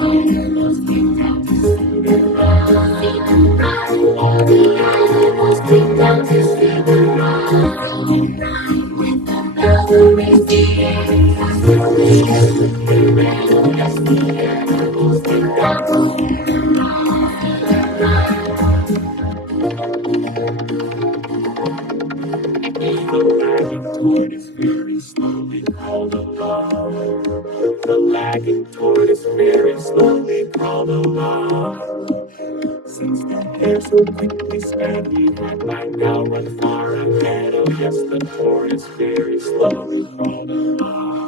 animals came down to see the ride. All the animals came down to see the ride. With the bell raised the air, slowly they ran. Oh yes, the animals came down to see the ride. The lagging tortoise very slowly crawled along. The lagging tortoise very slowly crawled along. Since the hare so quickly sped, he had by now run far ahead. Oh yes, the tortoise very slowly crawled along.